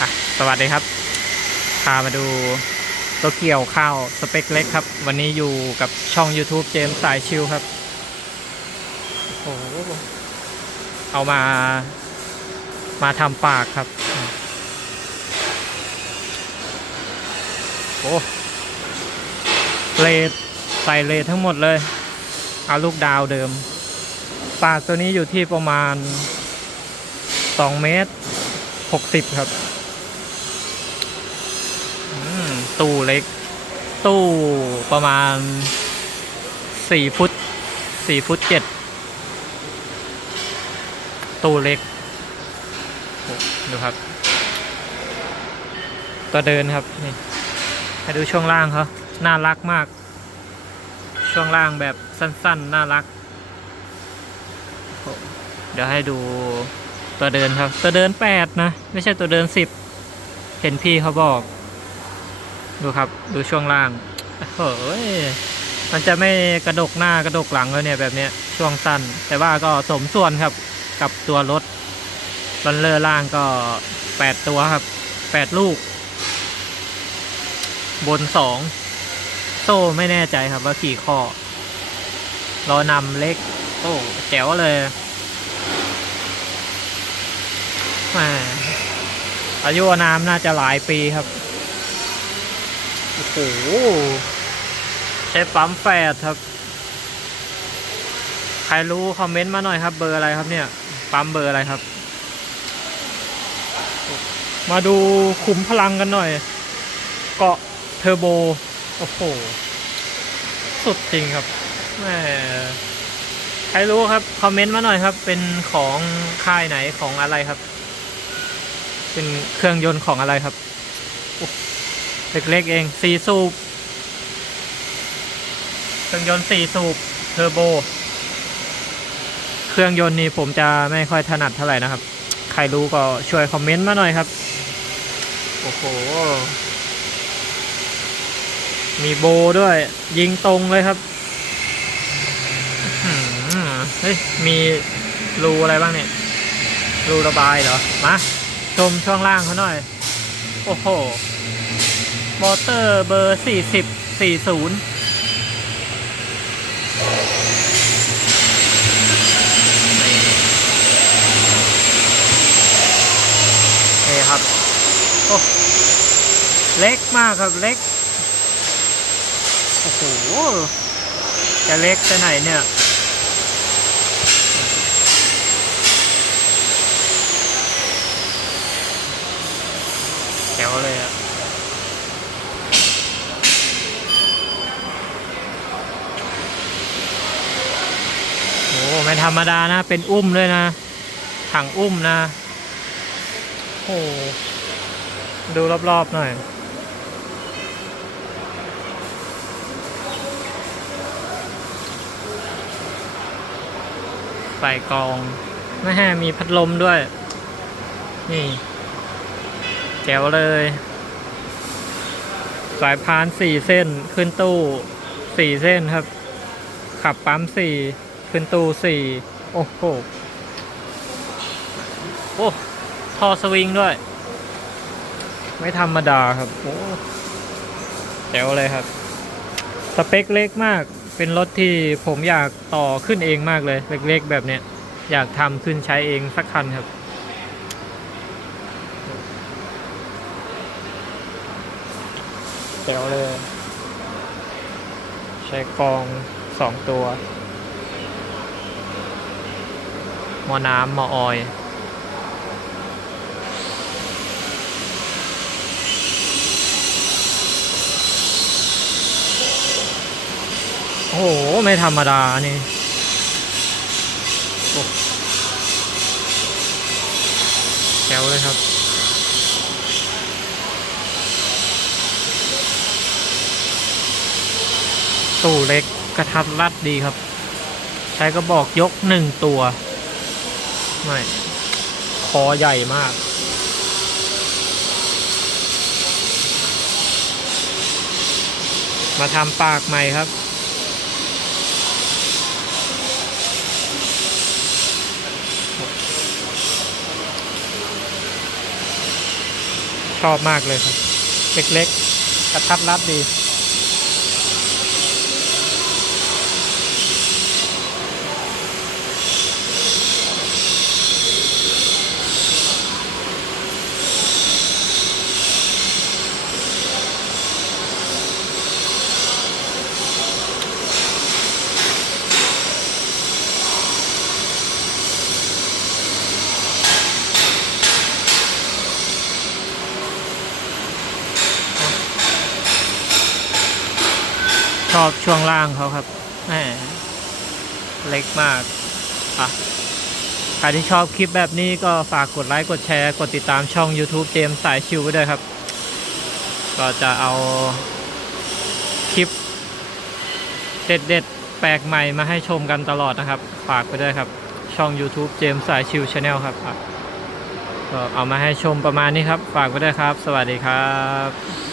อะสวัสดีครับ พามาดูตัวเกี่ยวข้าวสเปคเล็กครับ วันนี้อยู่กับช่อง YouTube เจมส์สายชิวครับ โอ้โห เอามา มาทำปากครับ โอ้เลดใส่เลดทั้งหมดเลย เอาลูกดาวเดิม ปากตัวนี้อยู่ที่ประมาณ 2 เมตร 60 ครับ อืม ตู้เล็ก ตู้ประมาณ4ฟุต4ฟุต7ตู้เล็ก ดูครับ ตัวเดินครับนี่ให้ดูช่วงล่างเขาน่ารักมาก ช่วงล่างแบบสั้นๆ น่ารัก เดี๋ยวให้ดูตัวเดินครับ ตัวเดินแปดนะ ไม่ใช่ตัวเดินสิบเห็นพี่เขาบอก ดูครับดูช่วงล่างเฮ้ยมันจะไม่กระดกหน้ากระดกหลังแล้วเนี่ยแบบเนี้ยช่วงสั้น แต่ว่าก็สมส่วนครับกับตัวรถลอนเลอร์ล่างก็แปดตัวครับแปดลูก บนสองโซ่ไม่แน่ใจครับว่ากี่ข้อรอนำเล็ก โอ้แจ๋วเลยอายุอานามน่าจะหลายปีครับ อ้โห ใช้ปั๊มแฟดครับ ใครรู้คอมเมนต์มาหน่อยครับ เบอร์อะไรครับเนี่ย ปั๊มเบอร์อะไรครับ มาดูขุมพลังกันหน่อย เกาะเทอร์โบ โอ้โห สุดจริงครับแหมใครรู้ครับ คอมเมนต์มาหน่อยครับ เป็นของค่ายไหนของอะไรครับ เป็นเครื่องยนต์ของอะไรครับ โอ้ เล็กๆเองสี่สูบเครื่องยนต์สี่สูบเทอร์โบ เครื่องยนต์นี่ผมจะไม่ค่อยถนัดเท่าไหร่นะครับ ใครรู้ก็ช่วยคอมเมนต์มาหน่อยครับ โอ้โห มีโบด้วย ยิงตรงเลยครับอื้อหือเฮ้ย มีรูอะไรบ้างเนี่ย รูระบายเหรอ มา ชมช่วงล่างเขาหน่อย โอ้โห มอเตอร์เบอร์สี่สิบสี่ศูนย์นี่ครับ โอ้ เล็กมากครับเล็ก โอ้โห จะเล็กไปไหนเนี่ย แถวเลยอะ ไม่ธรรมดานะ เป็นอุ้มเลยนะ ถังอุ้มนะ โอ้ดูรอบๆหน่อยใส่กองไม่แห่มีพัดลมด้วย นี่แจ๋วเลย สายพานสี่เส้นขึ้นตู้สี่เส้นครับ ขับปั๊มสี่ ขึ้นตู้สี่โอ้โหโอ้ทอสวิงด้วย ไม่ธรรมดาครับโอ้แจ๋วเลยครับ สเปคเล็กมากเป็นรถที่ผมอยากต่อขึ้นเองมากเลย เล็กๆแบบเนี้ย อยากทำขึ้นใช้เองสักคันครับแจ๋วเลย ใช้กองสองตัว ห มอน้ำหมอออยโอ้โห ไม่ธรรมดานี่โอ้แจ๋วเลยครับ ตู้เล็กกระทัดรัดดีครับ ใช้กระบอกยกหนึ่งตัว ไม่ คอใหญ่มาก มาทำปากใหม่ครับ ชอบมากเลยครับ เล็กๆ กระทัดรัดดี ชอบช่วงล่างเขาครับแหมเล็กมากอะใครที่ชอบคลิปแบบนี้ก็ฝากกดไลค์ กดแชร์ กดติดตามช่อง YouTube เจมสายชิวไว้ด้วยครับ ก็จะเอาคลิป เด็ดๆ แปลกใหม่มาให้ชมกันตลอดนะครับ ฝากไปด้วยครับ ช่อง YouTube เจมสายชิวชาแนลครับก็เอามาให้ชมประมาณนี้ครับ ฝากไปด้วยครับ สวัสดีครับ